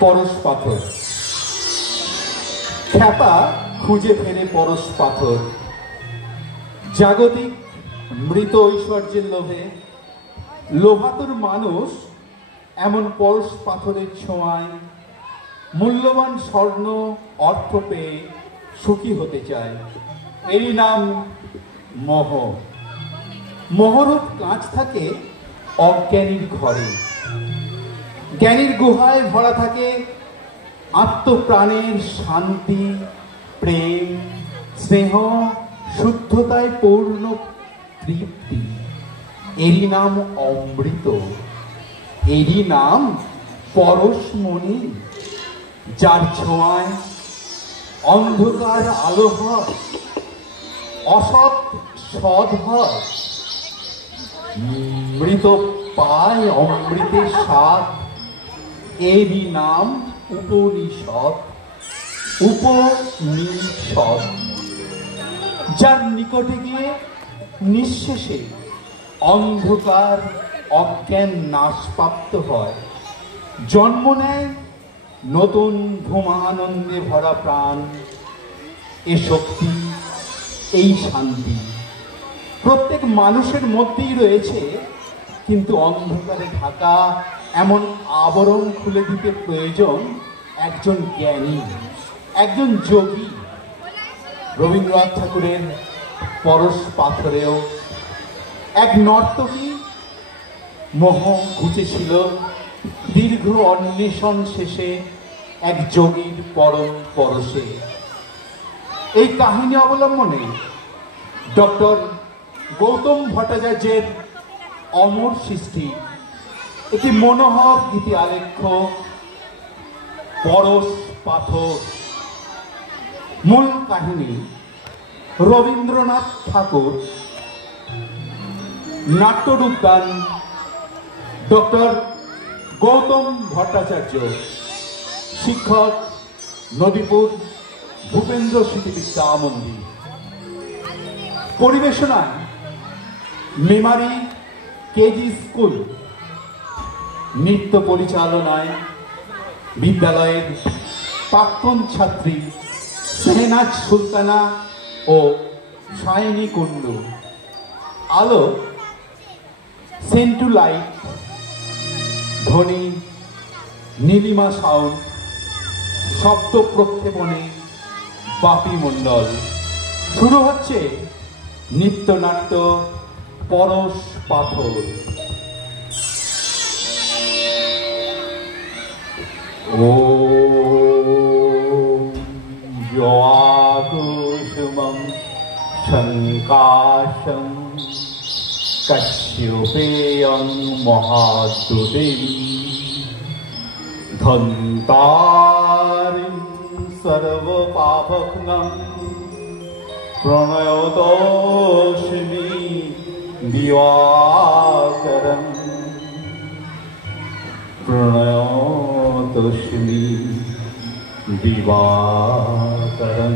পরশ পাথর। খ্যাপা খুঁজে ফেরে পরশ পাথর। জাগতিক মৃত ঐশ্বর্যের লোভে লোভাতুর মানুষ এমন পরশ পাথরের ছোঁয়ায় মূল্যবান স্বর্ণ অর্থ পেয়ে সুখী হতে চায়। এই নাম মোহ। মোহরূপ কাঁচ থাকে অজ্ঞানীর ঘরে, জ্ঞানীর গুহায় ভরা থাকে আত্মপ্রাণের শান্তি, প্রেম, স্নেহ, শুদ্ধতায় পূর্ণ তৃপ্তি। এরই নাম অমৃত, এরই নাম পরশমণি, যার ছোঁয়ায় অন্ধকার আলো হয়, অসৎ সৎ হয়, মৃত পায় অমৃতের স্বাদ। এরই নাম উপনিষদ, উপনিষদ। যার নিকটে গিয়ে নিঃশেষে অন্ধকার অজ্ঞান নাশপ্রাপ্ত হয়, জন্ম নেয় নতুন ভূমানন্দে ভরা প্রাণ। এ শক্তি, এই শান্তি প্রত্যেক মানুষের মধ্যেই রয়েছে, কিন্তু অন্ধকারে ঢাকা এমন আবরণ খুলে দিতে প্রয়োজন একজন জ্ঞানী, একজন যোগী। রবীন্দ্রনাথ ঠাকুরের পরশ পাথরেও এক নর্তকী মোহ ঘুচেছিল দীর্ঘ অন্বেষণ শেষে এক যোগীর পরম পরশে। এই কাহিনী অবলম্বনে ডক্টর গৌতম ভট্টাচার্যের অমর সৃষ্টি একটি মনোহর গীতি আলেখ্য পরশ পাথর। মূল কাহিনী রবীন্দ্রনাথ ঠাকুর, নাট্যরূপ গান ডক্টর গৌতম ভট্টাচার্য, শিক্ষক নদীপুর ভূপেন্দ্র স্মৃতি বিদ্যা মন্দির। পরিবেশনায় মেমারি কেজি স্কুল। নৃত্য পরিচালনায় বিদ্যালয়ের প্রাক্তন ছাত্রী সেহনাজ সুলতানা ও সায়নী কুণ্ডু। আলো সেন্টু লাইট, ধ্বনি নীলিমা সাউন্ড, শব্দ প্রক্ষেপণে বাপি মণ্ডল। শুরু হচ্ছে নৃত্যনাট্য পরশ পাথর। ও যোয়াকুসুমং শঙ্কাশং কশ্যপেয়ং মহাদ্যুতি ধন্তারিং সর্বপাপঘ্নং প্রণয়তোস্মি দিবাকরং প্রণয়তোস্মি দিবাকরং।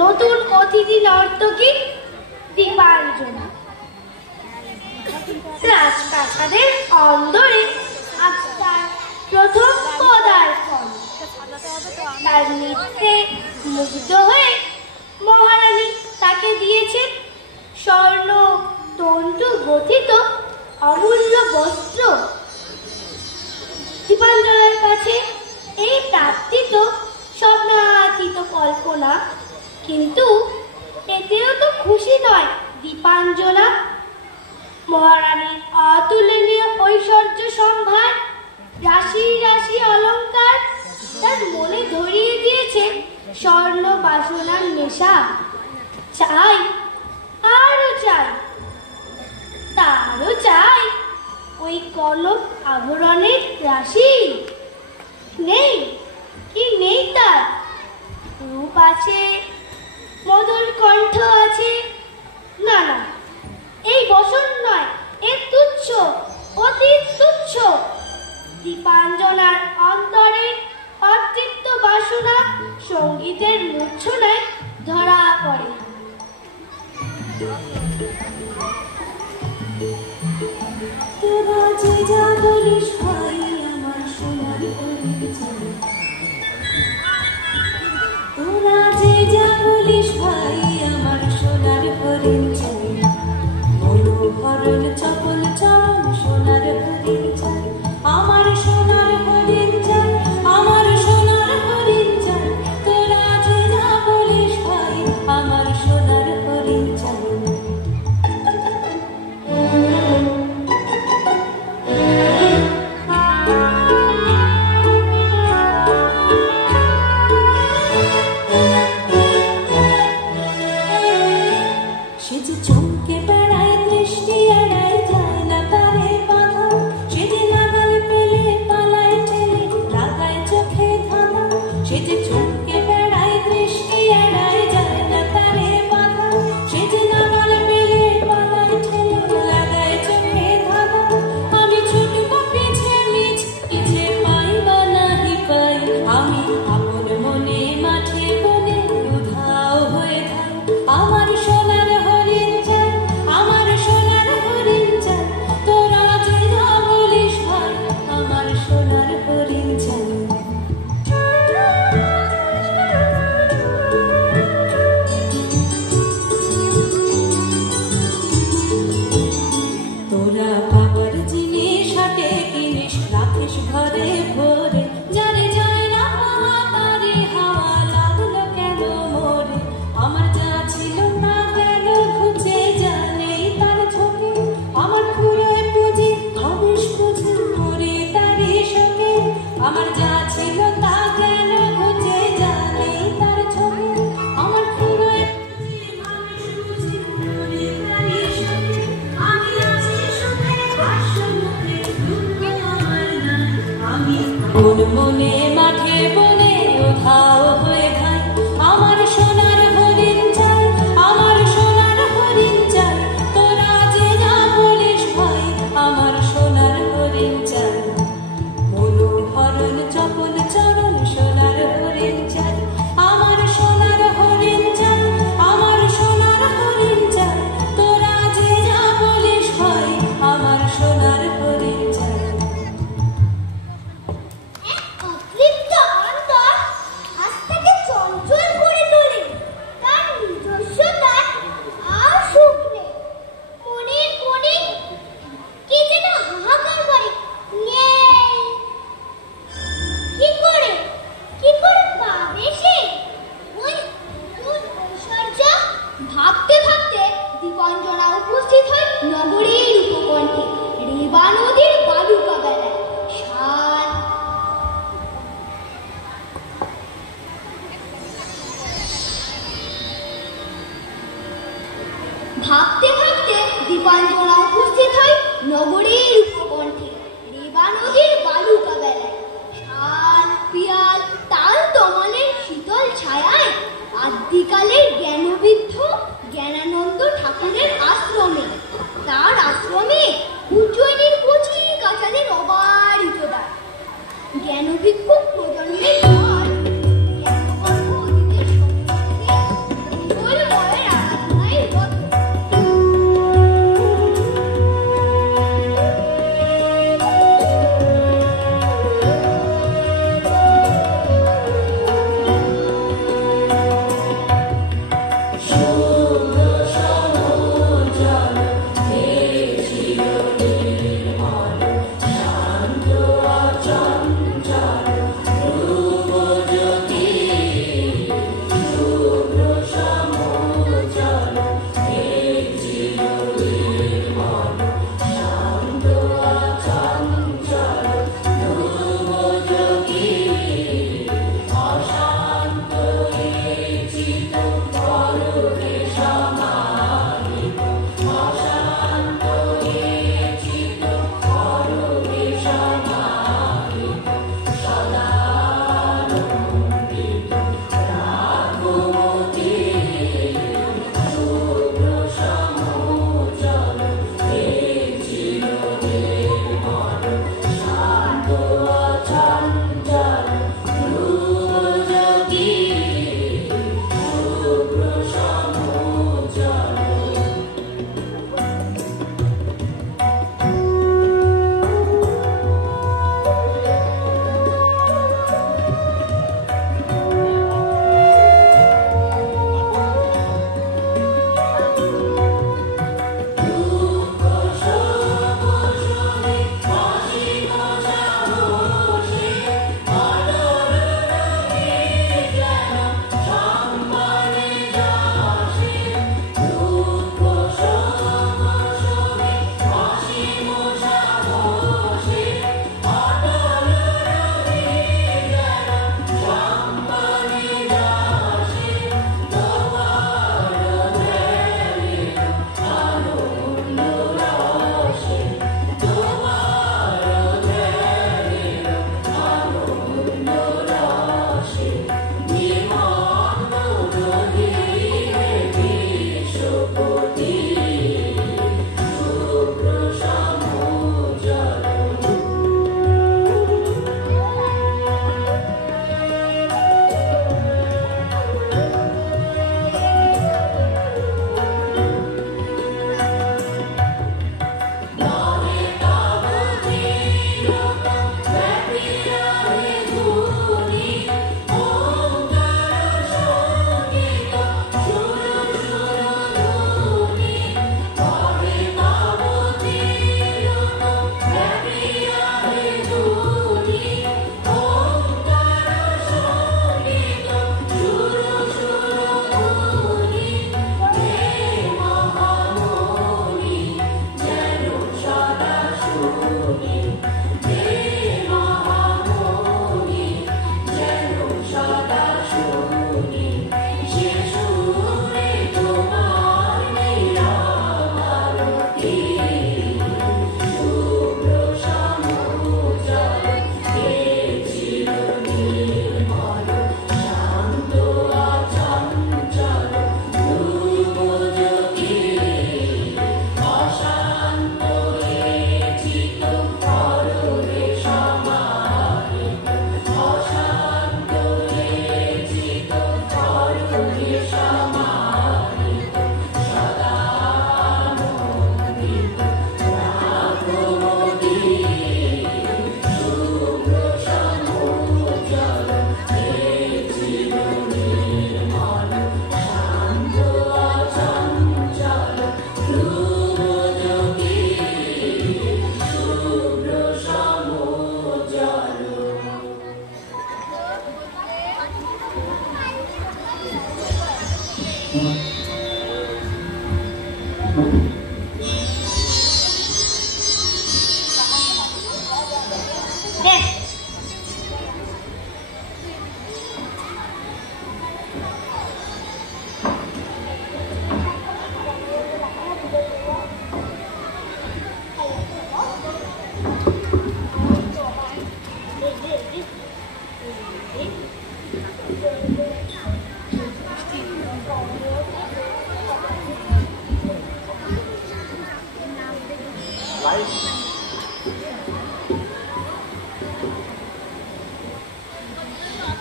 নতুন অতিথি নর্তকী দীপাঞ্জনা রাজপ্রাসাদের অন্দরে আত্মার প্রথম পদার্পণ। তার নৃত্যে মুগ্ধ হয়ে মহারানী তাকে দিয়েছেন স্বর্ণ তন্তু গঠিত অমূল্য বস্ত্র। দীপাঞ্জনার কাছে এই প্রাপ্তি তো স্বপ্নাতীত কল্পনা, কিন্তু এতেও তো খুশি নয় দীপাঞ্জনা। মহারানীর অতুলনীয় ঐশ্বর্য সম্ভার, রাশি রাশি অলঙ্কার তার মনে ধরিয়ে দিয়েছে স্বর্ণ বাসনার নেশা। চাই আরো চাই, তারও চাই ওই কনক আভরণের রাশি। নেই কি নেই তার রূপ আছে, মধুর কণ্ঠ আছে, না না এই বসন নয়, এ তুচ্ছ, অতি তুচ্ছ। দীপাঞ্জনার অন্তরে অতৃপ্ত বাসনা সঙ্গীতের মূর্ছনায় ধরা পড়ে। তোরা যে যা বলিস ভাই আমার সোনার পরিচয়, তোরা যে যা বলিস ভাই আমার সোনার পরিচয়, মনোহরণ চপল চাল সোনার পরিচয়, আমার সোনার পরিচয়, আমার সোনার পরিচয়, তোরা যে যা বলিস ভাই আমার সোনার পরিচয়। ভাবতে ভাবতে দীপাঞ্জনা উপস্থিত হয় নগরীর উপকণ্ঠে রেবা নদীর বালুকা বেলায়। ভাবতে ভাবতে দীপাঞ্জনা উপস্থিত হয় নগরীর উপকণ্ঠে রেবা নদীর বালুকা বেলায়। শাল পিয়াল তাল তমালের শীতল ছায়ায় আদ্যিকালের জ্ঞানবৃদ্ধ জ্ঞানানন্দ ঠাকুরের আশ্রমে, তার আশ্রমে উজ্জয়িনীর কচি কাঁচাদের অবারিত দ্বার। জ্ঞানভিক্ষুক প্রজন্মের দ্বার জ্ঞানগর্ভ অতীতের সংস্কৃতি মঙ্গলময়ের আরাধনায় রত।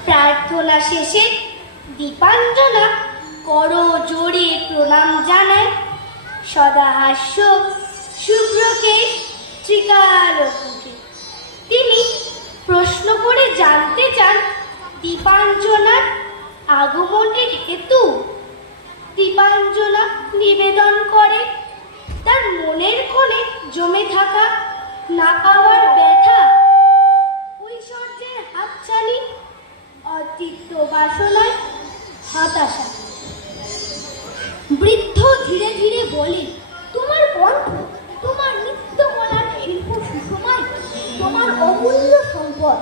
প্রার্থনা শেষে দীপাঞ্জনা করো জোরে প্রণাম জানায় সদাহাস্য শুভ্রকেশ ত্রিকালকে। তিনি প্রশ্ন করে জানতে চান দীপাঞ্জনার আগমনের হেতু। দীপাঞ্জনা নিবেদন করে তার মনের কোণে জমে থাকা না পাওয়ার ব্যথা, ঐশ্বর্যের হাতছানি, অতিরিক্ত বাসনায় হতাশা। বৃদ্ধ ধীরে ধীরে বলে, তোমার কণ্ঠ, তোমার নৃত্য কলার শিল্প সুষমায়, তোমার অমূল্য সম্পদ,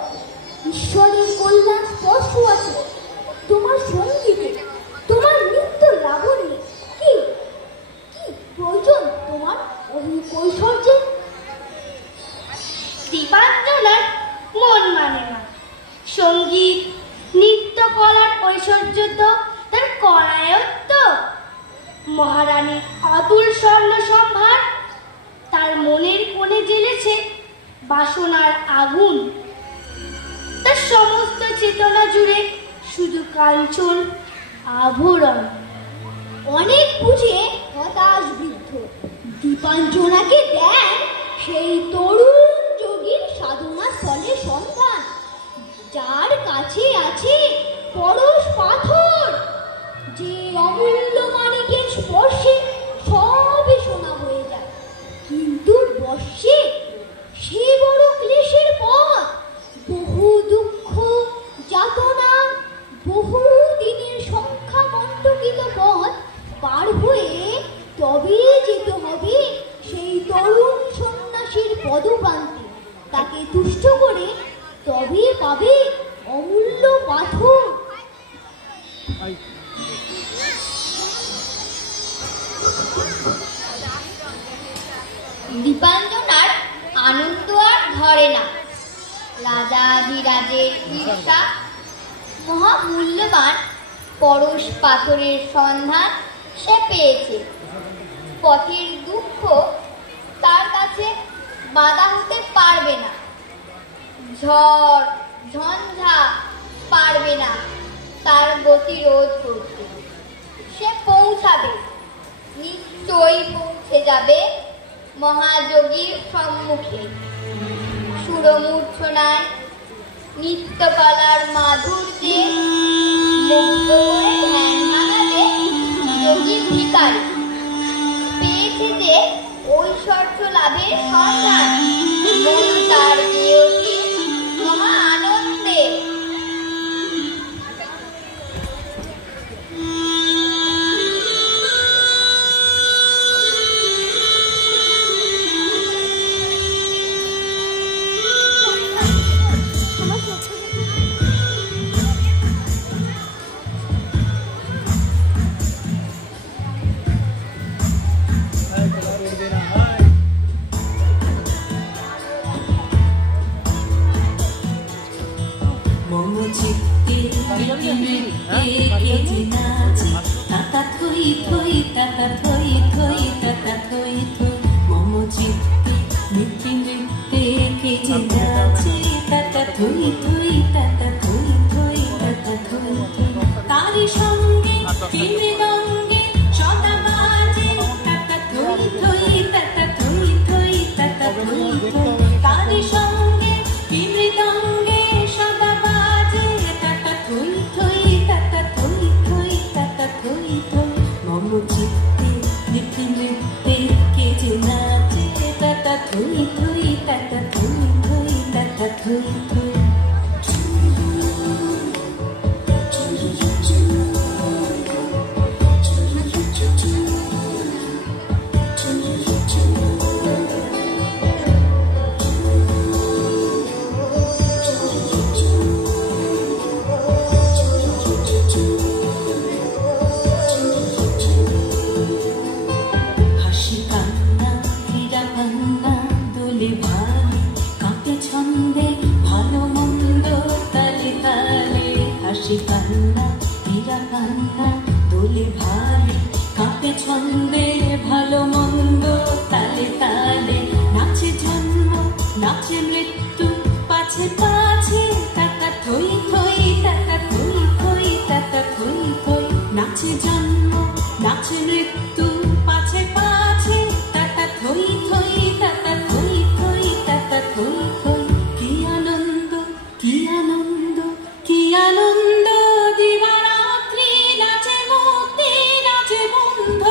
ঈশ্বরের কল্যাণ স্পর্শ আছে তোমার সঙ্গীতে, তোমার নৃত্য লাবণ্যে। কি কি প্রয়োজন তোমার ঐশ্বর্যের? দীপাঞ্জনার মন মানে না। সঙ্গীত নৃত্য কলার ঐশ্বর্য তো তার করায়ত্ত, মহারানীর অতুল স্বর্ণ সম্ভার। তার মনের কোণে জ্বেলেছে বাসনার আগুন। তার সমস্ত চেতনা জুড়ে শুধু কাঞ্চন আভরণ। অনেক বুঝে হতাশ বৃদ্ধ দীপাঞ্জনাকে দেন সেই তরুণ যোগীর সাধনা স্থলের সন্ধান, যার কাছে আছে পরশ পাথর, যে অমূল্য মানিকের স্পর্শে সবই সোনা হয়ে যায়। কিন্তু বর্ষে সে বড় ক্লেশের পথ, বহু দুঃখ যাতনা, বহু দিনের সংখ্যা কণ্টকিত পথ পার হয়ে তবে যেতে হবে সেই তরুণ সন্ন্যাসীর পদপ্রান্তে। তাকে তুষ্ট করে তবে পাবে অমূল্য পাথর। দীপাঞ্জনার আনন্দ আর ধরে না। রাজাধিরাজের ঈর্ষা, মহামূল্যবান পরশ পাথরের সন্ধান সে পেয়েছে। পথের দুঃখ তার কাছে বাধা হতে পারবে না, ঝড় ঝঞ্ঝা পারবে না তার গতিরোধ করতে। সে পৌঁছাবে, নিশ্চয়ই পৌঁছে যাবে মহাযোগীর সম্মুখে। সুরমূর্ছনায় নৃত্যকলার মাধুর্যে মুগ্ধ করে ধ্যান ভাঙাবে যোগী ভিখারী। পেয়েছে যে ঐশ্বর্য লাভের সন্ধান, মন তার বিয়োগী মহা আনন্দে। Chitti ছন্দে ভালো মন্দ তালে তালে নাচে জন্ম নাচে মৃত্যু পাছে পাছে টাকা থই থই টাকা থই থই টাকা থই থই নাচে জন্ম নাচে মৃত্যু পাছে পাছে টাকা থই থই টাকা থই থই টাকা থই থই কি আনন্দ কি আনন্দ কি আনন্দ দিবারাত্রি নাচে মুক্তি নাচে বন্ধ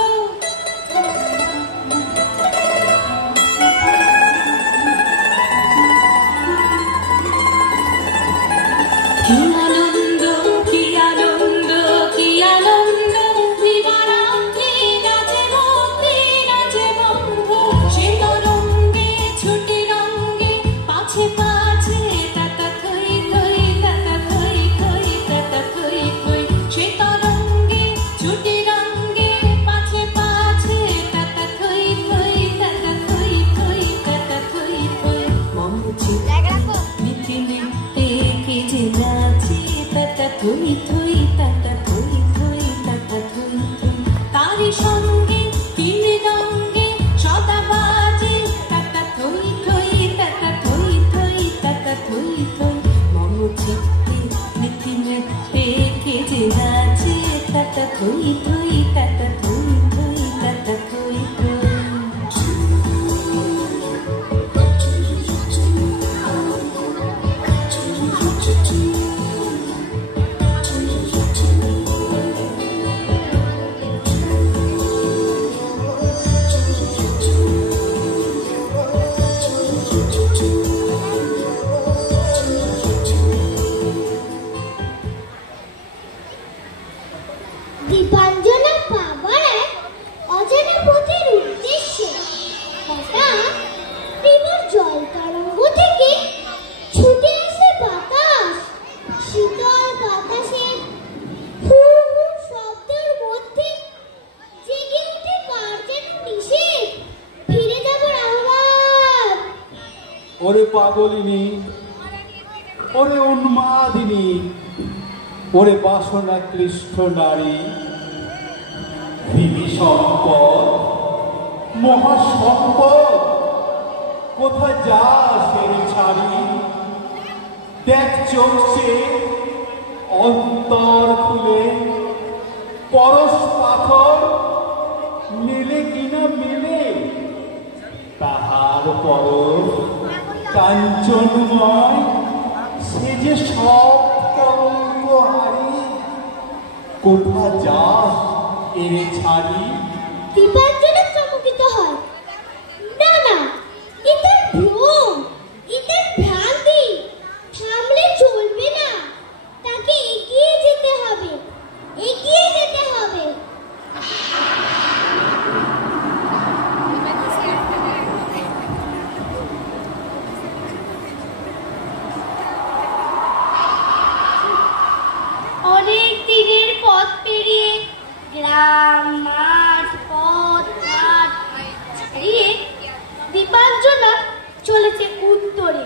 কি আনন্দ কি আনন্দ কি আনন্দ দিবারাত্রি নাচে মুক্তি নাচে বন্ধ সে তরঙ্গে ছুটি রঙ্গে পাছে পাছে টাটা থই থই টাটা থই থই টাটা থই থই সে তরঙ্গে ছুটি রঙ্গে পাছে পাছে টাটা থই থই টাটা থই থই টাটা থই থই মমচি মিঠি মিঠে কে যে নাচে টাটা থই থই টাটা থই থই টাটা থই থই তারি সঙ্গে কিনে রঙ্গে সদা বাজে টাটা থই থই টাটা থই থই টাটা থই থই মমচি মিঠি মিঠে কে যে নাচে টাটা থই থই টাটা থই থই টাটা থই থই দীপাঞ্জনা পাবার অজানা পথের উদ্দেশ্যে হঠাৎ বিমল জল তরঙ্গ থেকে ছুটে আসে বাতাস শীতল বাতাসের হু হু শব্দের মধ্যে জেগে উঠে কার যেন নিষেধ ফিরে যাবার আহ্বান। ওরে পাগলিনী, ওরে উন্মাদিনী, ওরে বাসনা ক্লিষ্ট নারী, ভীমি সম্পদ মহাসম্পদ, কোথায় যাস এর ছাড়ি? দেখ চলছে অন্তর খুলে, পরশ পাথর মেলে কিনা মেলে, তাহার পরশ কাঞ্চনময়, সে যে সব কলঙ্ক হারি, কোথা যাস এর ছাড়ি? দীপাঞ্জনা চমকিত হয়। না না, এটার ভ্রম, এটার ভ্রান্তি, থামলে চলবে না, তাকে এগিয়ে যেতে হবে, এগিয়ে যেতে হবে। অনেক দিনের পথ পেরিয়ে গ্রাম মাঠ পথ ঘাট ছাড়িয়ে দীপাঞ্জনা চলেছে উত্তরে।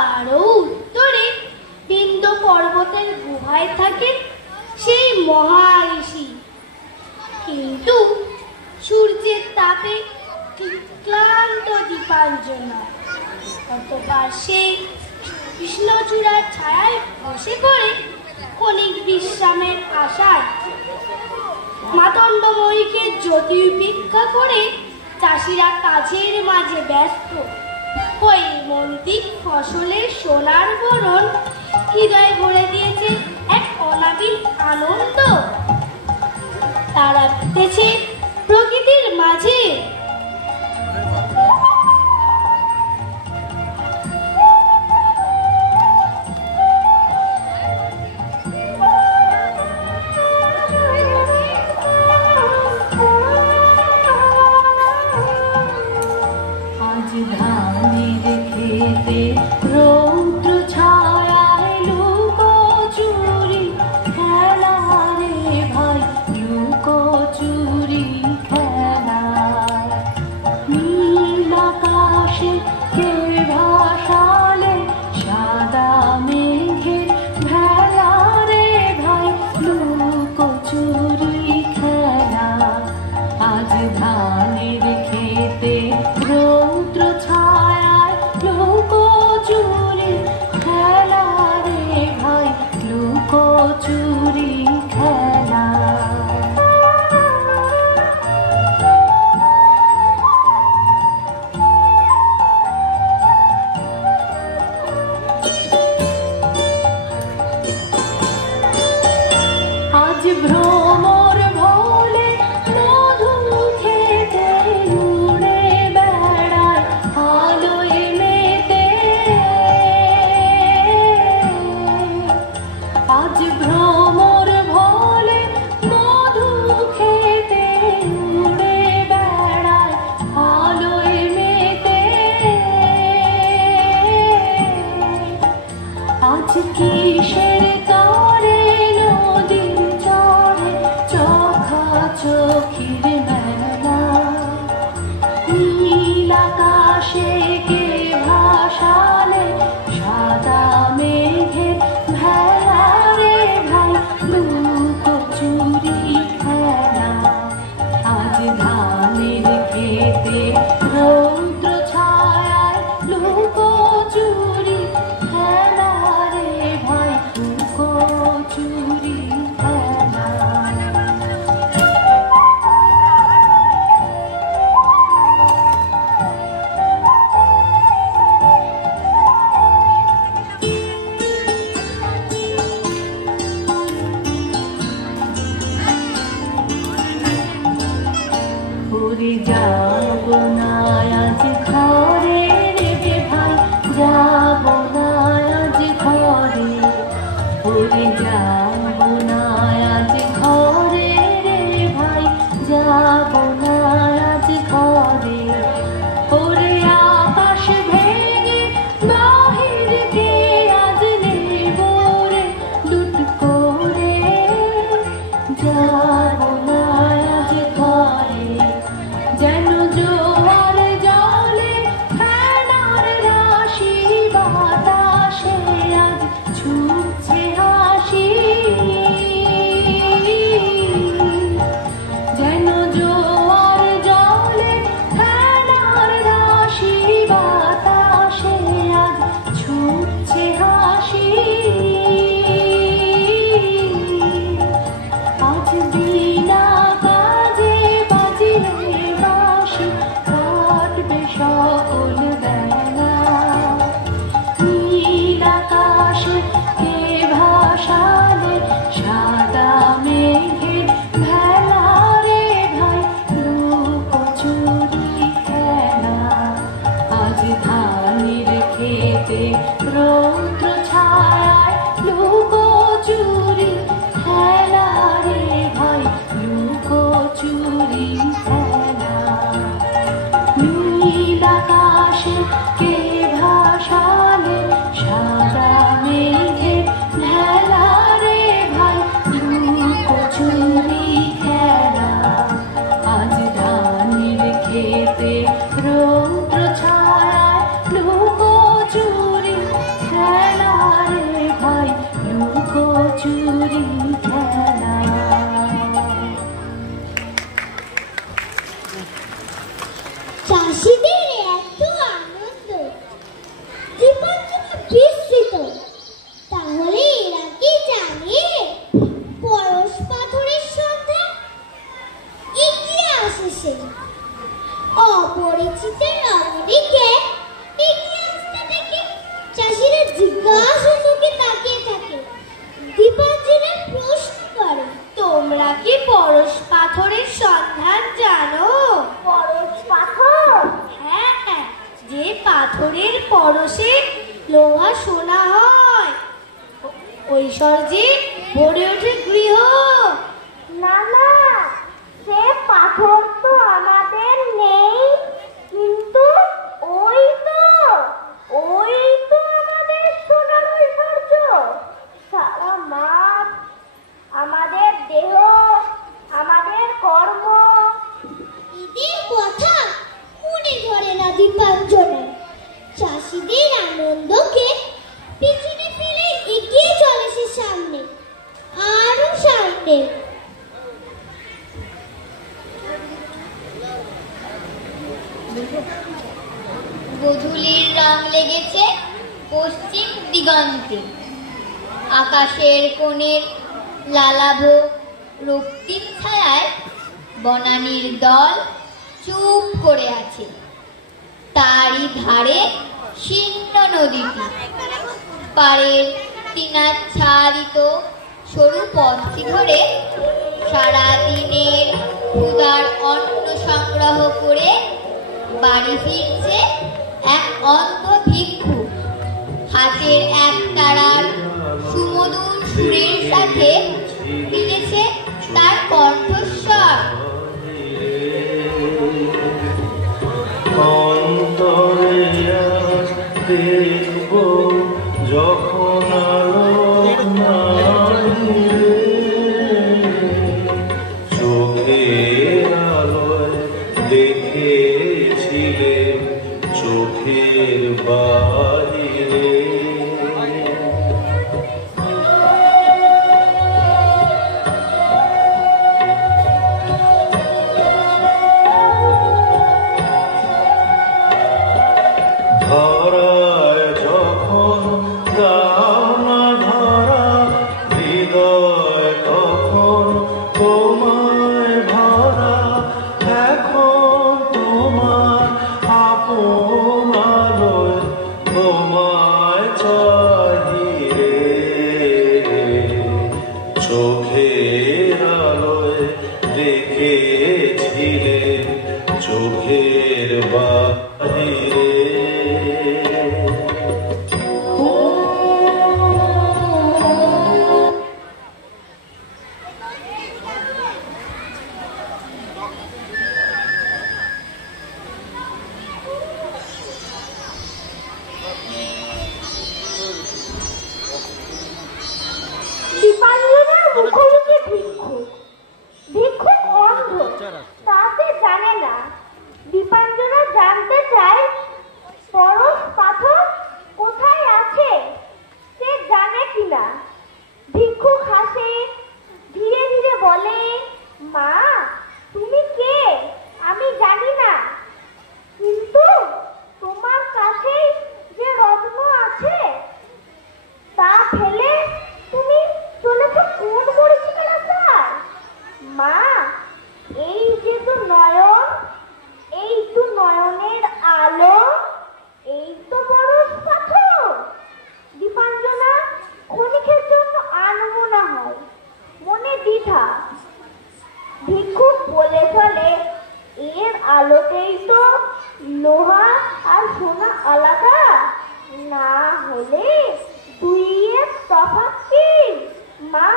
আরো উত্তরে বিন্দ পর্বতের গুহায় থাকে সেই মহাঋষি। কিন্তু সূর্যের তাপে ক্লান্ত দীপাঞ্জনা অতঃপর সে কৃষ্ণচূড়ার ছায়ায় বসে পড়ে ক্ষণিক বিশ্রামের আশায়। মাতঙ্গময়ীকে জ্যোতির্ভিক্ষা করে চাষিরা কাজের মাঝে ব্যস্ত। হৈমন্তিক ফসলের সোনার বরণ হৃদয় ভরে দিয়েছে এক অনাবিল আনন্দ। তারা পেতেছে প্রকৃতির মাঝে। ধানের খেতে রৌদ্র ছায়ায় লুকোচুরি খেলা রে ভাই, লুকোচুরি খেলা। আজ ধানের খেতে রৌদ্র ছায়ায় লুকোচুরি খেলা রে ভাই, লুকোচুরি খেলা। আজ ভ্রমর ভোলে মধু খেতে উড়ে বেড়ায় আলোয় মেতে। আজ ভ্রমর ভোলে মধু খেতে উড়ে বেড়ায় আলোয় মেতে। আজ কিসের তরে নদীর চরে চোখা চোখির মেলা, নীল আকাশে কে ভাসালে সাদা মেঘের ভেলা রে ভাই, লুকোচুরি খেলা। আজ ধানের খেতে রৌদ্র ছায়ায় লুকোচুরি খেলা রে ভাই, লুকোচুরি খেলা। পুরি যাব না আজ ঘরে রে ভাই, যাব না আজ ঘরে। পুরি যাব না আজ ঘরে রে ভাই, যাব না আজ ঘরে। ওরে আকাশ ভেঙে বাহির কে আজ নেব রে লুট করে, যাব না আজ ঘরে। যেন জোয়ার জলে ফেনার রাশি বাতাসে আজ ছুটছে হাসি। যেন জোয়ার জলে ফেনার রাশি বাতাসে আজ ছুটছে হাসি। আজ বিনা কাজে বাজিলে বাঁশি কাটবে সকল বেলা, নীল আকাশে কে ভাসালে সাদা মেঘের ভেলা রে ভাই, লুকোচুরি খেলা। আজ ধানের খেতে রৌদ্র ছায়ায় লুকোচুরি খেলা রে ভাই, লুকোচুরি খেলা। নীল আকাশে কে ভাসালে সাদা মেঘের ভেলা রে ভাই, লুকোচুরি খেলা। আজ ধানের খেতে রৌদ্র ছায়ায় লুকোচুরি খেলা রে ভাই, লুকোচুরি খেলা। চাষিদের এত আনন্দ, দীপাঞ্জনা বিস্মিত। তাহলে এরা কি জানে পরশ পাথরের সন্ধ্যা এগিয়ে আসে সে? অপরিচিতের অমরিকে এগিয়ে আসতে দেখে চাষিরা জিজ্ঞাসা চোখে তাকিয়ে থাকে। দীপাঞ্জনা প্রশ্ন করে, তোমরা কি পরশ পাথরের সন্ধান জানো? পরশ পাথর? হ্যাঁ, যে পাথরের পরশে লোহা সোনা হয়, ঐশ্বর্যে ভরে ওঠে গৃহ। না না, সে পাথর তো আমাদের নেই, কিন্তু ওই তো আমাদের সোনার ঐশ্বর্য। সারা মাঠ, আমাদের দেহ, আমাদের কর্ম, এদের কথা মনে ধরে না দীপাঞ্জনা। চাষিদের আনন্দকে পিছনে ফেলে এগিয়ে চলে সে সামনে। আর গোধূলির রং লেগেছে পশ্চিম দিগন্তে, আকাশের কোণের লালাভ রক্তিম ছায়ায় বনানীর দল চুপ করে আছে। তারই ধারে শীর্ণ নদীটি, পাড়ের তৃণাচ্ছাদিত সরু পথটি ধরে সারাদিনের ক্ষুধার অন্ন সংগ্রহ করে বাড়ি ফিরছে এক অন্ধ ভিক্ষু। হাতের এক তারার সুমধুর সুরের সাথে মিলেছে তার কণ্ঠস্বর। দেখব যখন চোখের আলোয় দেখেছিলে চোখের বাহিরে। ধরায় যখন দানা ধরা হৃদয় তখন তোমায় ভরা, এখন তোমার আপন আলোয় তোমায় চাহিরে। চোখের আলোয় দেখেছিলে চোখের বাহিরে। দীপাঞ্জনার মুখোমুখি ভিক্ষুক। ভিক্ষুক অন্ধ, তা সে জানে না। দীপাঞ্জনা জানতে চায় পরশ পাথর কোথায় আছে, সে জানে কিনা। ভিক্ষুক হাসে, ধীরে ধীরে বলে, মা তুমি কে আমি জানি না, কিন্তু তোমার কাছে যে রত্ন আছে তা ফেলে তুমি চলেছ কোন মরিচিকার আশায়। মা এই যে তো নয়ন, এই তো নয়নের আলো, এই তো পরশ পাথর। দীপাঞ্জনা ক্ষণিকের জন্য আনমনা হয়, মনে দ্বিধা। ভিক্ষুক বলে চলে, এর আলোতেই তো লোহা আর সোনা আলাদা, না হলে দুইয়ের তফাৎ কি। মা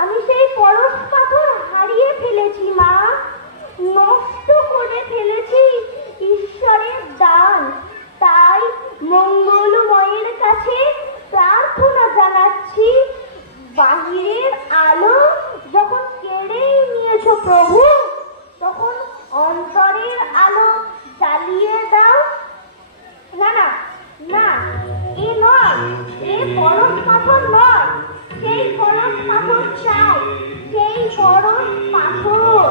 আমি সেই পরশ পাথর হারিয়ে ফেলেছি মা, নষ্ট করে ফেলেছি ঈশ্বরের দান। তাই মঙ্গলময়ের কাছে প্রার্থনা জানাচ্ছি, বাহিরের আলো যখন কেড়েই নিয়েছো প্রভু, তখন অন্তরের আলো জ্বালিয়ে দাও। না না না, এ নয়, এ পরশ পাথর নয়, সেই পরশ পাথর চাই, সেই পরশ পাথর।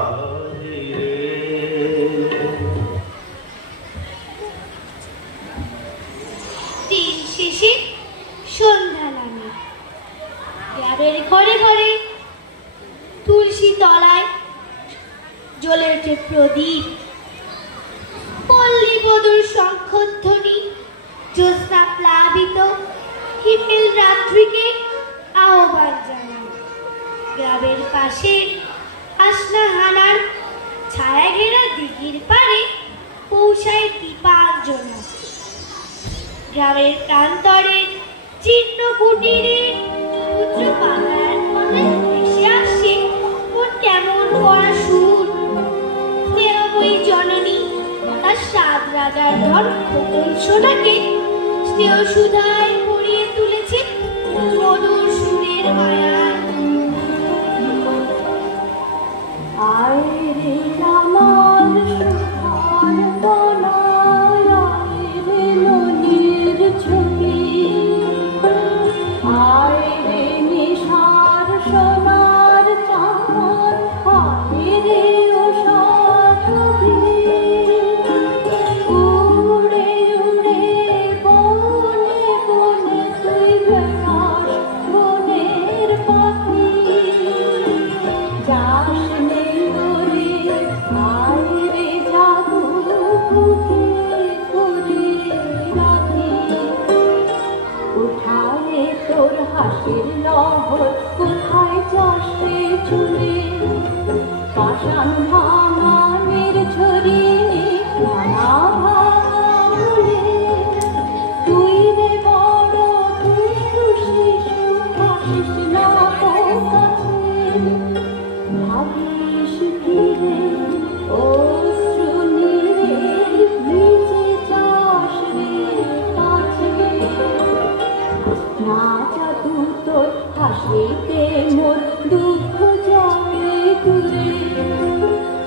দিন শেষে সন্ধ্যা নামে, গ্রামের ঘরে ঘরে তুলসী তলায় জ্বলে ওঠে প্রদীপ। পল্লী বধূর শঙ্খধ্বনি জ্যোৎস্না প্লাবিত হিমেল রাত্রিকে আহ্বান জানায়। গ্রামের পাশে আসনা হানার ছায়া ঘেরা দিঘির পাড়ে পৌঁছায় দীপাঞ্জনা। গ্রামের প্রান্তরে চিহ্ন কুটিরে পুত্র পাতার মনে ভেসে আসে ওর কেমন করা সুর। স্নেহময়ী জননী তার সাত রাজার ধন খোকন সোনাকে স্নেহ সুধায় ভরিয়ে তুলেছে মধুর সুরের মায়ায়। আয় রে আমার সুধার বনায়, আয় রে ননির ছবি, আয় রে নিশার সোনার চাঁদ, আয় রে ও সাধবী। অশ্রু নিরে ভিজে যাস রে কাছে, না জাদু তোর হাসিতে মোর দুঃখ যাবে দূরে,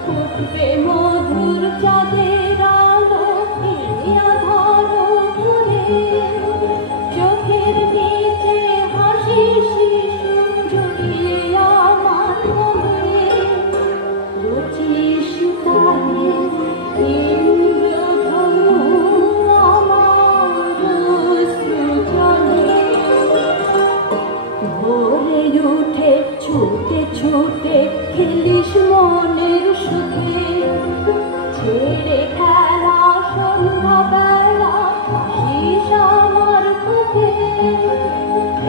ফুটবে মধুর চাঁদের আলো এই আধার ঘুরে, চোখের নিচে হাসি শিশু জড়িয়ে আমার মনে, রচিস তাদের ইন্দ্রধনু আমার অশ্রু জলে। ভোরে উঠে ছুটে ছুটে খেলিস মনের সুখে, ছেড়ে খেলা সন্ধ্যাবেলা আসিস আমার বুকে,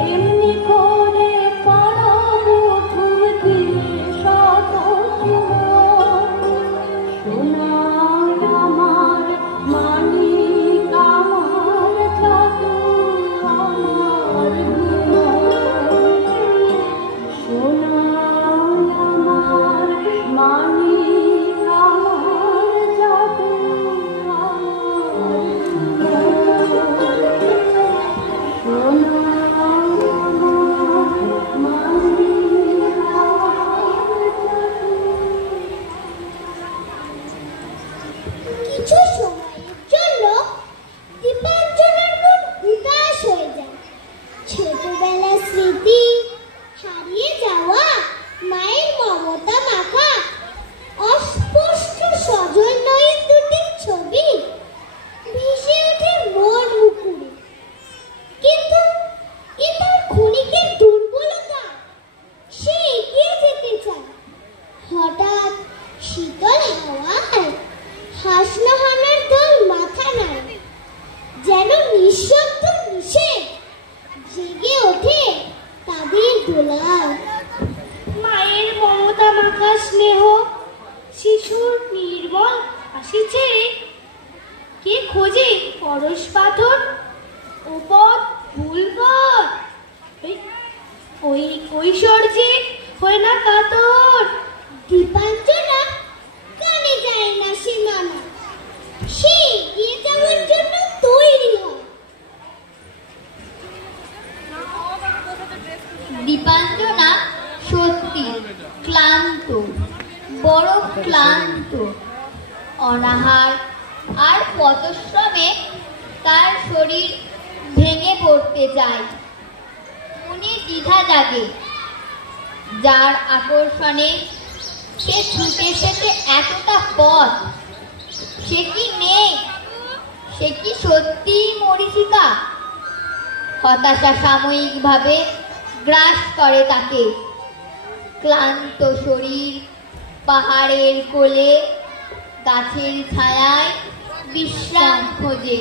এমনি করে পাড়াবো ঘুম দিয়ে শত চুমন। সোনার আমার মানিক আমার জাদু আমার গুণ, সোনার আমার মানিক আমার জাদু আমার গুণ, সোনার আমার মানিক আমার জাদু। কিছু সময়ের জন্য দীপাঞ্জনের মন উদাস হয়ে যায়। ছোটবেলার স্মৃতি, হারিয়ে যাওয়া মায়ের মমতা মাখা অস্পষ্ট সজল নয়ন দুটির ছবি ভেসে ওঠে মন মুকুরে। কিন্তু এ তার ক্ষণিকের দুর্বলতা, সে এগিয়ে যেতে চায়। হঠাৎ শীতল হাওয়ায় হাসনাহানার দল মাথা নাড়ে, যেন নিঃশব্দ নিষেধ জেগে ওঠে তাদের দোলায়। মায়ের মমতা মাখা স্নেহ শিশুর নির্মল হাসি ছেড়ে কে খোঁজে পরশ পাথর ও পথ ভুল পথ, ওই ঐশ্বর্যে হয় না কাতর। দীপাঞ্জনা কানে যায় না সীমানা, সে এগিয়ে যাওয়ার জন্য তৈরি হয়। দীপাঞ্জনা সত্যি ক্লান্ত, বড় ক্লান্ত। অনাহার আর পথশ্রমে তার শরীর ভেঙে পড়তে যায়। মনে দ্বিধা জাগে, যার আকর্ষণে সে ছুটে এসেছে এতটা পথ, সে কি নেই, সে কি সত্যি মরীচিকা? হতাশা সাময়িকভাবে গ্রাস করে তাকে। ক্লান্ত শরীর পাহাড়ের কোলে গাছের ছায়ায় বিশ্রাম খোঁজে।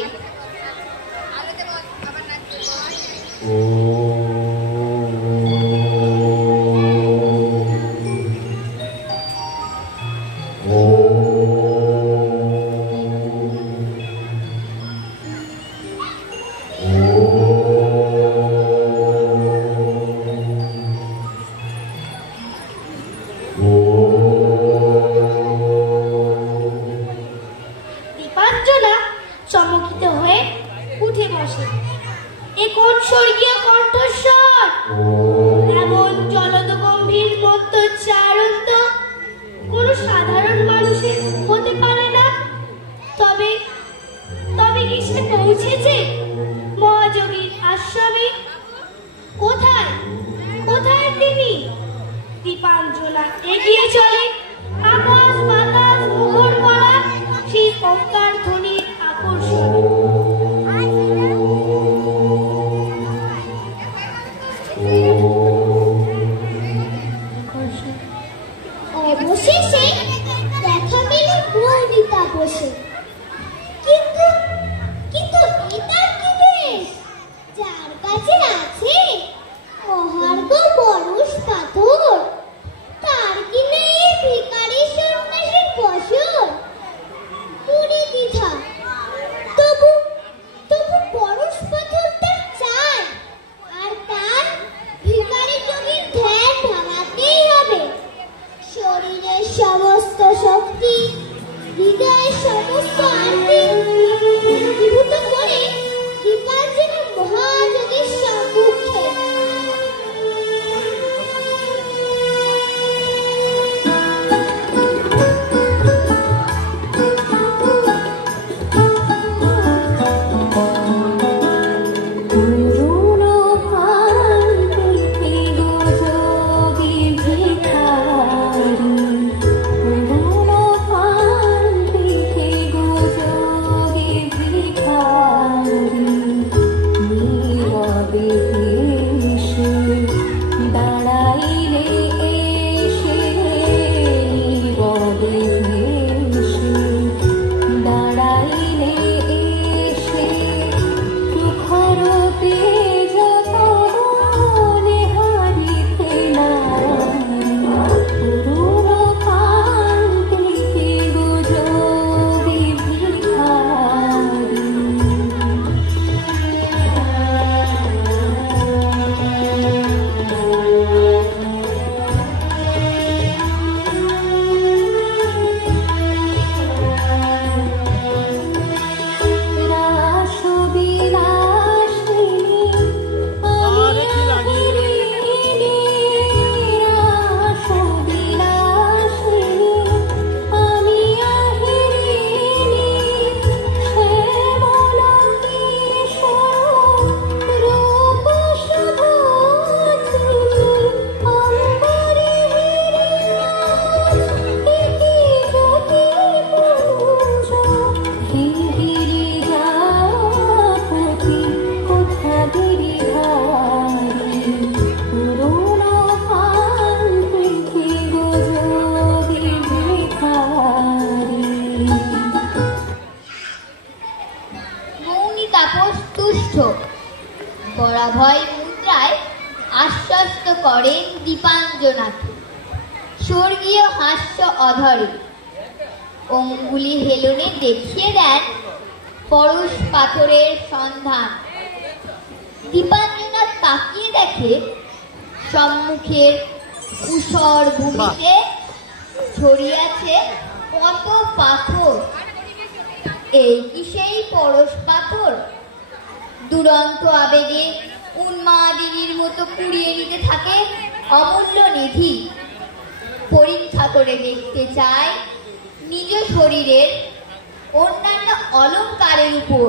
দীপাঞ্জনা চমকিত হয়ে উঠে বসে। এ কোন স্বর্গীয় কণ্ঠস্বর, এমন জলদ গম্ভীর মধ্যচ্চারণ তো কোনো সাধারণ মানুষের সমস্ত শক্তি, হৃদয়ের সমস্ত আরতি বিভূত করে দীপাঞ্জনা মহাযোগীর সম্মুখে। বরাভয় মুদ্রায় আশ্বস্ত করেন দীপাঞ্জনাকে, স্বর্গীয় হাস্য অধরে অঙ্গুলি হেলনে দেখিয়ে দেন পরশ পাথরের সন্ধান। দীপাঞ্জনা তাকিয়ে দেখে সম্মুখের ঊষর ভূমিতে ছড়িয়ে আছে কত পাথর। এই কি সেই পরশ পাথর? দুরন্ত আবেগে উন্মাদিনীর মতো কুড়িয়ে নিতে থাকে অমূল্য নিধি। পরীক্ষা করে দেখতে চায় নিজ শরীরের অন্যান্য অলংকারের উপর।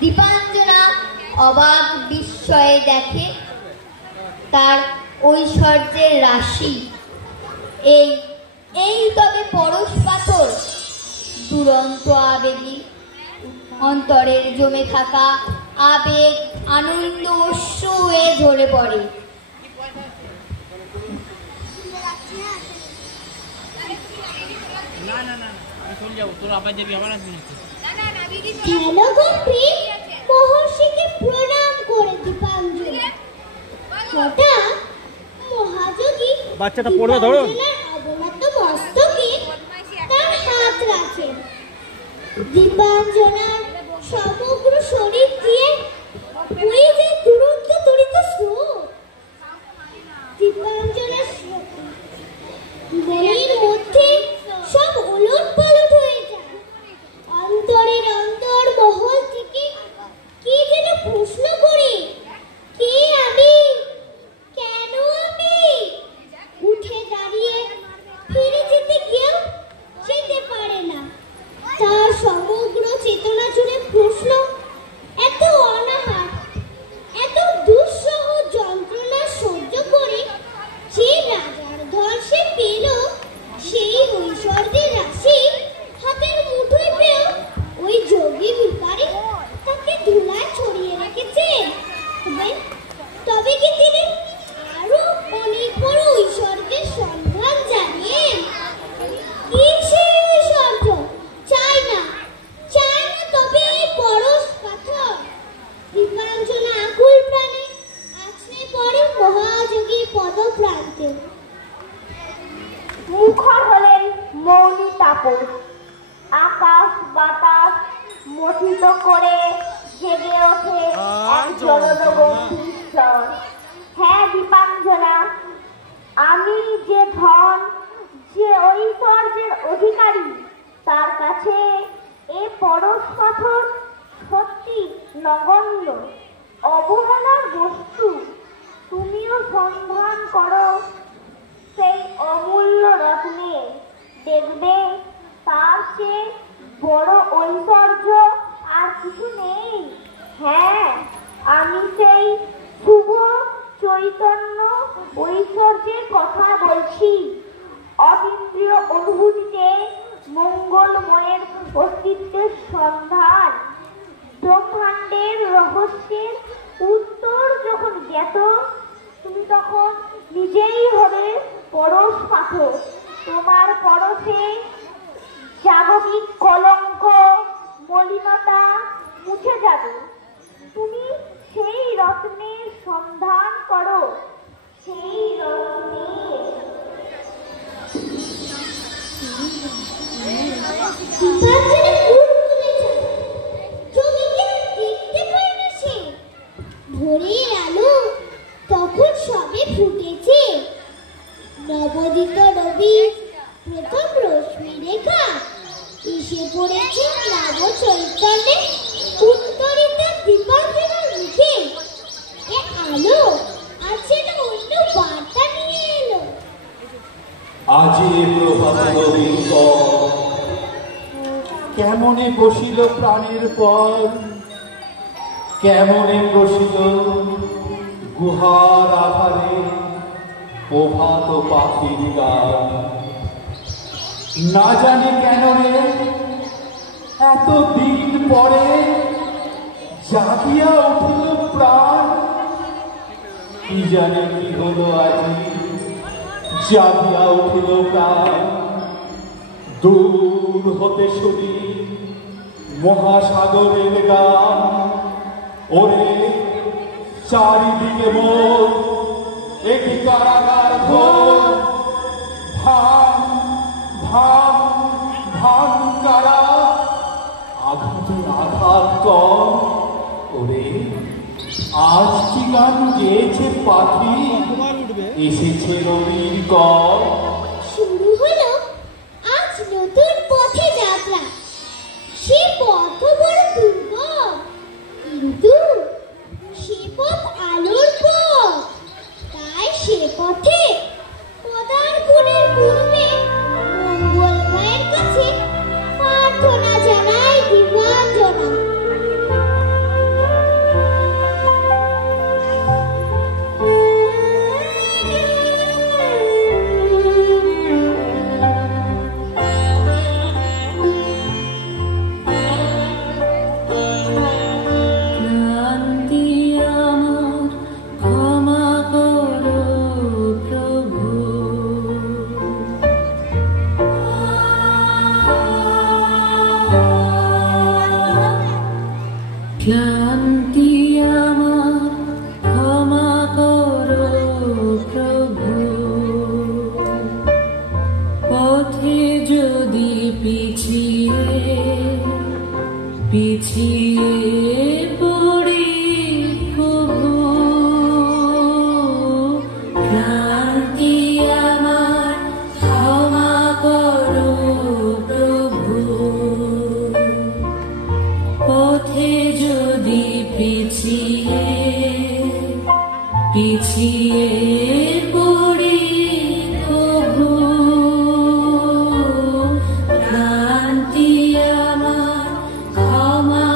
দীপাঞ্জনা অবাক বিস্ময়ে দেখে তার ঐশ্বর্যের রাশি। এই তবে পরশ পাথর। দুরন্ত আবেগী অন্তরের জমে থাকা আবেগ আনন্দ অশ্রু হয়ে ঝরে পড়ে। মহর্ষিকে প্রণাম করে দীপাঞ্জলি হঠাৎ মহাযোগী বাচ্চাটা পড়বে ধরো অবনত মস্তকে তার হাত রাখেন। দীপাঞ্জনার সমগ্র শরীর দিয়ে বয়ে যায় দুরন্ত তড়িৎ স্রোত। দীপাঞ্জনার মনের মধ্যে সব ওলট পালট হয়ে যায়। অন্তরের অন্তর মহল থেকে কে যেন প্রশ্ন করে, কে আমি, কেন আমি? উঠে দাঁড়িয়ে ফিরে যেতে গিয়েও যেতে পারে না। তার সমগ্র চেতনা জুড়ে প্রশ্ন, এত অনাহার, এত দুঃসহ যন্ত্রণা সহ্য করে যে রাজার ধন সে পেল, সেই ঐশ্বর্যের রাশি হাতের মুঠোয় পেয়েও ওই যোগী ভিখারি তাকে ধুলায় ছড়িয়ে রেখেছে। তবে কি তিনি আরো অনেক বড় ঐশ্বর্যের সন্ধান জানেন? কি সেই ঐশ্বর্য? চাই না তবে এই পরশ পাথর। দীপাঞ্জনা আকুল প্রাণে আছড়ে পড়ে মহাযোগীর পদপ্রান্তে। মুখর হলেন মৌনী তাপস। আকাশ বাতাস মথিত করে জেগে ওঠে এক জলদগম্ভীর স্বর। হ্যাঁ দীপাঞ্জনা, যে ঐশ্বর্যের অধিকারী তার কাছে এ পরশ পাথর সত্যি নগণ্য, অবহেলার বস্তু। তুমিও সন্ধান করো সেই অমূল্য রত্নে, দেখবে তার চেয়ে বড় ঐশ্বর্য আর কিছু নেই। হ্যাঁ, আমি সেই শুভ চৈতন্য ঐশ্বর্যের কথা বলছি। অতীন্দ্রিয় অনুভূতিতে মঙ্গলময়ের অস্তিত্বের সন্ধান, ব্রহ্মাণ্ডের রহস্যের উত্তর যখন জ্ঞাত, তুমি তখন নিজেই হবে পরশ পাথর। তোমার পরশে জাগতিক কলঙ্ক, মলিনতা মুছে যাবে। তুমি সেই রত্নের সন্ধান করো, সেই রত্নের। ভোরের আলো তখন সবে ফুটেছে, নবোদিত রবি প্রথম রশ্মি রেখা এসে পড়েছে নব চৈতন্যে উত্তরিত দীপাঞ্জনার মুখে। এ আলো আছে না অন্য বার্তা নিয়ে এলো। আজি প্রভাত নবীন কর, কেমনে বসিল প্রাণের পর, কেমনে বসিল গুহার আধারে প্রভাত পাখির গান। না জানি কেন রে এত দিন পরে জাগিয়া উঠিল প্রাণ। কি জানে কি হলো আজি জাগিয়া উঠিল প্রাণ। দূর হতে শুনি মহাসাগরের গান। ওরে চারিদিকে মোর একটি কারাগার ঘোর। ভাঙ ভাঙ ভাঙ কারা, আঘাতে আঘাত কর। ওরে আজ কি গান গেয়েছে পাখি, এসেছে রবির কর। শুরু হলো আজ নতুন পথে যাত্রা। সে পথ বড় দুর্গম, কিন্তু সে পথ আলোর পথ। তাই সে পথে পদার্পণের পূর্বে মঙ্গল মায়ের কাছে প্রার্থনা জানাই দিবাঞ্জনা। ক্লান্তি আমার ক্ষমা করো প্রভু, পথে যদি পিছিয়ে পড়ি প্রভু। ক্লান্তি আমার ক্ষমা করো প্রভু, পথে যদি পিছিয়ে পড়ি প্রভু। ক্লান্তি আমার ক্ষমা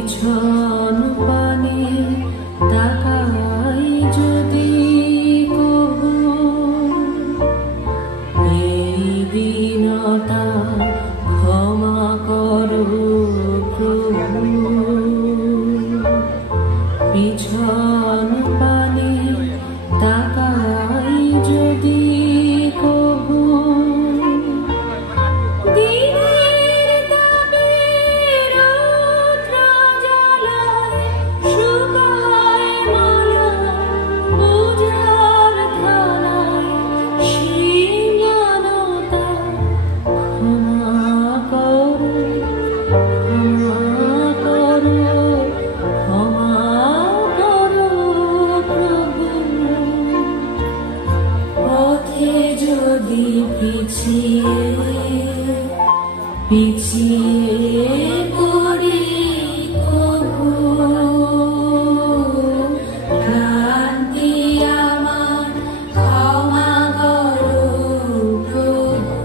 পিছন পানে তাকাই যদি কবু, এই দিনটা ক্ষমা করো প্রভু। পিছন পানে তাকাই যদি কবু, দিনের দাবে রৌদ্র জ্বালায় শুকায় মালা, বুঝার ধারায় শ্রীমানতা ক্ষমা করো, ক্ষমা করো, ক্ষমা করো প্রভু। পথে যদি পিছিয়ে পড়ি কভু, ক্লান্তি আমার ক্ষমা করো প্রভু।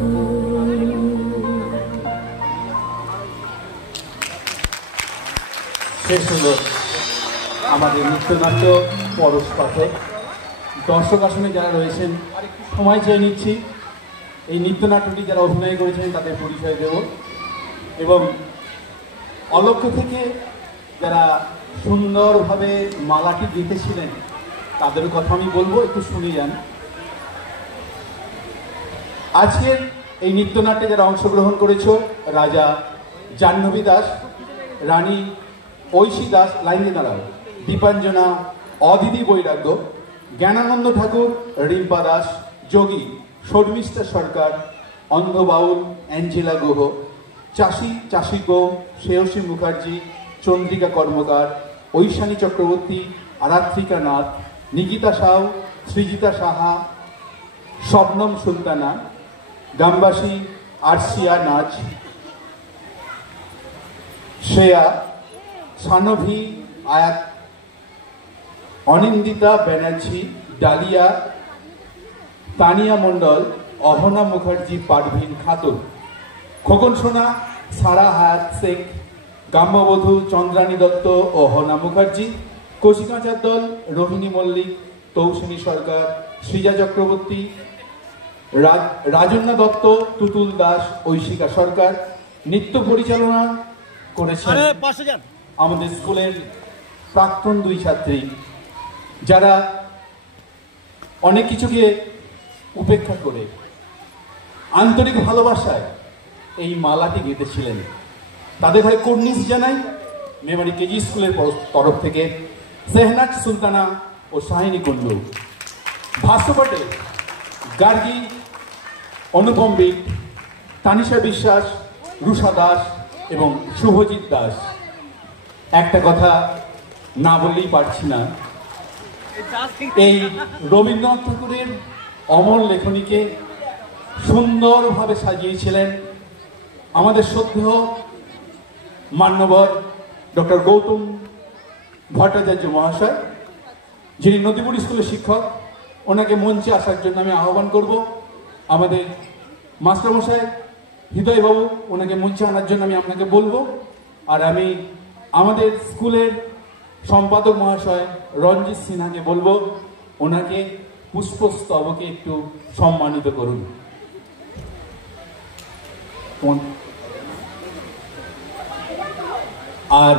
শেষ হলো আমাদের নৃত্যনাট্য পরশ পাঠক। দর্শক আসনে যারা রয়েছেন আরেকটু সময় চেয়ে নিচ্ছি, এই নৃত্যনাট্যটি যারা অভিনয় করেছেন তাদের পরিচয় দেব, এবং অলক্ষ্য থেকে যারা সুন্দরভাবে মালাটি গেঁথেছিলেন তাদের কথা আমি বলবো, একটু শুনে যান। আজকের এই নৃত্যনাট্যে যারা অংশগ্রহণ করেছ, রাজা জাহ্নবী দাস, রানী ঐশী দাস, লাইনে দাঁড়াও, দীপাঞ্জনা অদিতি বৈরাগ্য, জ্ঞানানন্দ ঠাকুর, রিম্পা দাস, যোগী শর্মিষ্ঠা সরকার, অন্ধ বাউল অ্যাঞ্জেলা গুহ, চাষী গো, শ্রেয়সী মুখার্জি, চন্দ্রিকা কর্মকার, ঐশানী চক্রবর্তী, আরাত্রিকা নাথ, নিকিতা সাউ, সৃজিতা সাহা, শবনম সুলতানা, গ্রামবাসী আরসিয়া নাচ, শ্রেয়া, সানভি আয়াত, অনিন্দিতা ব্যানার্জি, ডালিয়া, তানিয়া মণ্ডল, অহনা মুখার্জি, পারভিন খাতুন, খোকন সোনা, সারা হায়াত শেখ, গ্রাম্যবধূ চন্দ্রানী দত্ত, অহনা মুখার্জি, কচিকাঁচার দল রোহিণী মল্লিক, তৌসিনী সরকার, সৃজা চক্রবর্তী, রাজন্না দত্ত, তুতুল দাস, ঐশিকা সরকার। নৃত্য পরিচালনা করেছেন আমাদের স্কুলের প্রাক্তন দুই ছাত্রী, যারা অনেক কিছুকে উপেক্ষা করে আন্তরিক ভালোবাসায় এই মালাটি গেঁথেছিলেন। তাদের হয়ে কর্নিশ জানাই মেমারি কেজি স্কুলের তরফ থেকে সেহনাজ সুলতানা ও শাহিনী কুন্ডু। ভাস্যপাটে গার্গী, অনুপম বিট, তানিশা বিশ্বাস, রুষা দাস এবং শুভজিৎ দাস। একটা কথা না বললেই পারছি না, এই রবীন্দ্রনাথ ঠাকুরের অমর লেখনীকে সুন্দরভাবে সাজিয়েছিলেন আমাদের শ্রদ্ধেয় মান্যবর ডক্টর গৌতম ভট্টাচার্য মহাশয়, যিনি নদীপুর স্কুলের শিক্ষক। ওনাকে মঞ্চে আসার জন্য আমি আহ্বান করব। আমাদের মাস্টারমশাই হৃদয়বাবু, ওনাকে মঞ্চে আনার জন্য আমি আপনাকে বলবো। আর আমি আমাদের স্কুলের সম্পাদক মহাশয় রঞ্জিত সিনহাকে বলবো ওনাকে পুষ্পস্তবকে একটু সম্মানিত করুন। আর